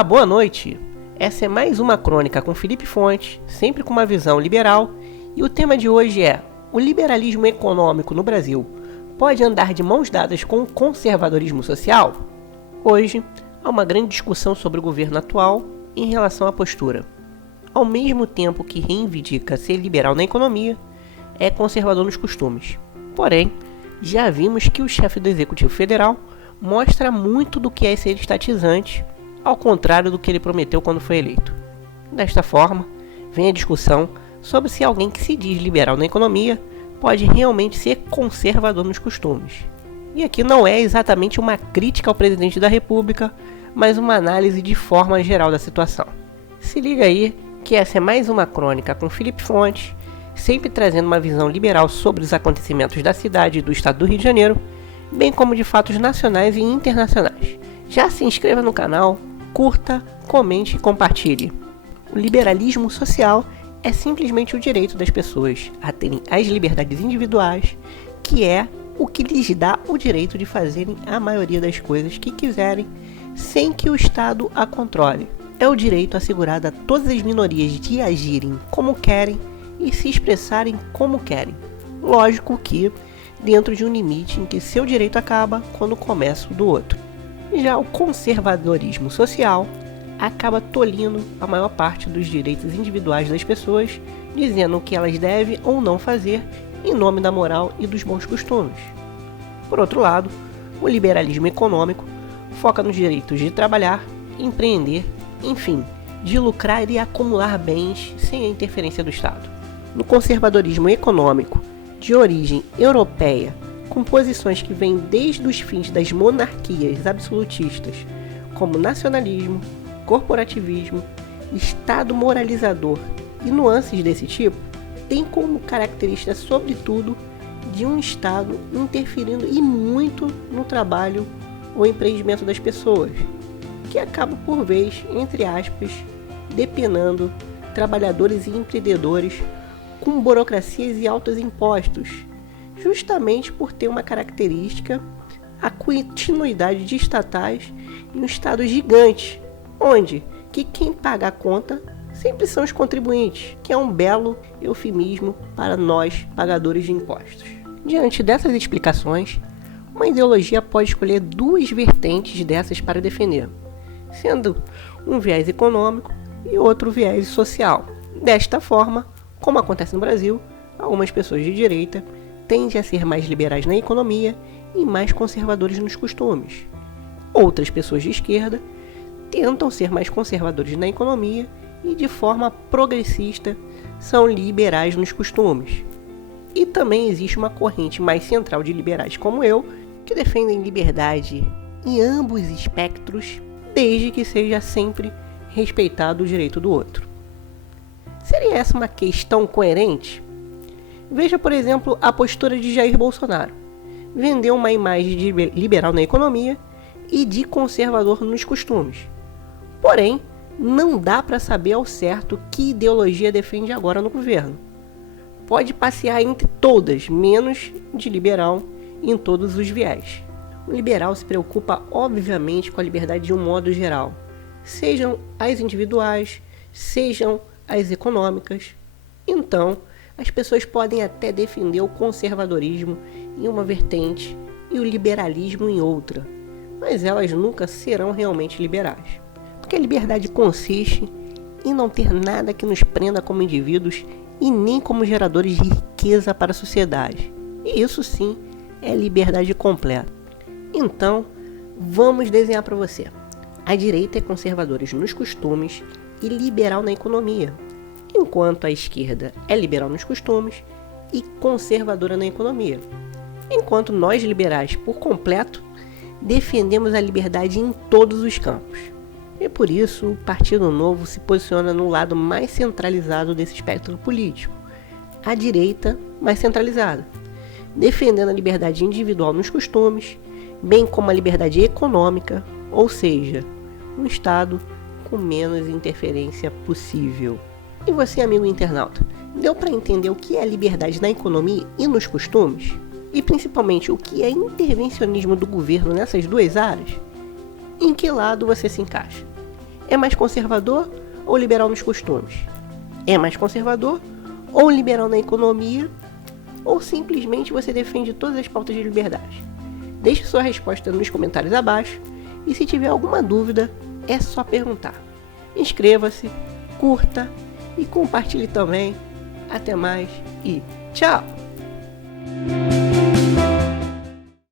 Olá, boa noite! Essa é mais uma crônica com Felipe Fontes, sempre com uma visão liberal, e o tema de hoje é: o liberalismo econômico no Brasil pode andar de mãos dadas com o conservadorismo social? Hoje, há uma grande discussão sobre o governo atual em relação à postura. Ao mesmo tempo que reivindica ser liberal na economia, é conservador nos costumes. Porém, já vimos que o chefe do Executivo Federal mostra muito do que é ser estatizante, ao contrário do que ele prometeu quando foi eleito. Desta forma, vem a discussão sobre se alguém que se diz liberal na economia pode realmente ser conservador nos costumes. E aqui não é exatamente uma crítica ao presidente da República, mas uma análise de forma geral da situação. Se liga aí que essa é mais uma crônica com Felipe Fontes, sempre trazendo uma visão liberal sobre os acontecimentos da cidade e do estado do Rio de Janeiro, bem como de fatos nacionais e internacionais. Já se inscreva no canal, curta, comente e compartilhe. O liberalismo social é simplesmente o direito das pessoas a terem as liberdades individuais, que é o que lhes dá o direito de fazerem a maioria das coisas que quiserem, sem que o Estado a controle. É o direito assegurado a todas as minorias de agirem como querem e se expressarem como querem. Lógico que dentro de um limite em que seu direito acaba quando começa o do outro. Já o conservadorismo social acaba tolhindo a maior parte dos direitos individuais das pessoas, dizendo o que elas devem ou não fazer em nome da moral e dos bons costumes. Por outro lado, o liberalismo econômico foca nos direitos de trabalhar, empreender, enfim, de lucrar e acumular bens sem a interferência do Estado. No conservadorismo econômico, de origem europeia, com posições que vêm desde os fins das monarquias absolutistas, como nacionalismo, corporativismo, Estado moralizador e nuances desse tipo, tem como característica, sobretudo, de um Estado interferindo e muito no trabalho ou empreendimento das pessoas, que acaba por vez, entre aspas, depenando trabalhadores e empreendedores com burocracias e altos impostos, justamente por ter uma característica, a continuidade de estatais em um Estado gigante, onde que quem paga a conta sempre são os contribuintes, que é um belo eufemismo para nós, pagadores de impostos. Diante dessas explicações, uma ideologia pode escolher duas vertentes dessas para defender, sendo um viés econômico e outro viés social. Desta forma, como acontece no Brasil, algumas pessoas de direita tendem a ser mais liberais na economia e mais conservadores nos costumes. Outras pessoas de esquerda tentam ser mais conservadores na economia e, de forma progressista, são liberais nos costumes. E também existe uma corrente mais central de liberais como eu, que defendem liberdade em ambos espectros, desde que seja sempre respeitado o direito do outro. Seria essa uma questão coerente? Veja, por exemplo, a postura de Jair Bolsonaro. Vendeu uma imagem de liberal na economia e de conservador nos costumes. Porém, não dá para saber ao certo que ideologia defende agora no governo. Pode passear entre todas, menos de liberal em todos os viés. O liberal se preocupa, obviamente, com a liberdade de um modo geral, sejam as individuais, sejam as econômicas. Então, as pessoas podem até defender o conservadorismo em uma vertente e o liberalismo em outra, mas elas nunca serão realmente liberais, porque a liberdade consiste em não ter nada que nos prenda como indivíduos e nem como geradores de riqueza para a sociedade. E isso sim é liberdade completa. Então, vamos desenhar para você. A direita é conservadora nos costumes e liberal na economia, enquanto a esquerda é liberal nos costumes e conservadora na economia. Enquanto nós liberais, por completo, defendemos a liberdade em todos os campos. E por isso o Partido Novo se posiciona no lado mais centralizado desse espectro político, a direita mais centralizada, defendendo a liberdade individual nos costumes, bem como a liberdade econômica, ou seja, um Estado com menos interferência possível. E você, amigo internauta, deu para entender o que é liberdade na economia e nos costumes? E principalmente o que é intervencionismo do governo nessas duas áreas? Em que lado você se encaixa? É mais conservador ou liberal nos costumes? É mais conservador ou liberal na economia? Ou simplesmente você defende todas as pautas de liberdade? Deixe sua resposta nos comentários abaixo e se tiver alguma dúvida, é só perguntar. Inscreva-se, curta e compartilhe também. Até mais e tchau!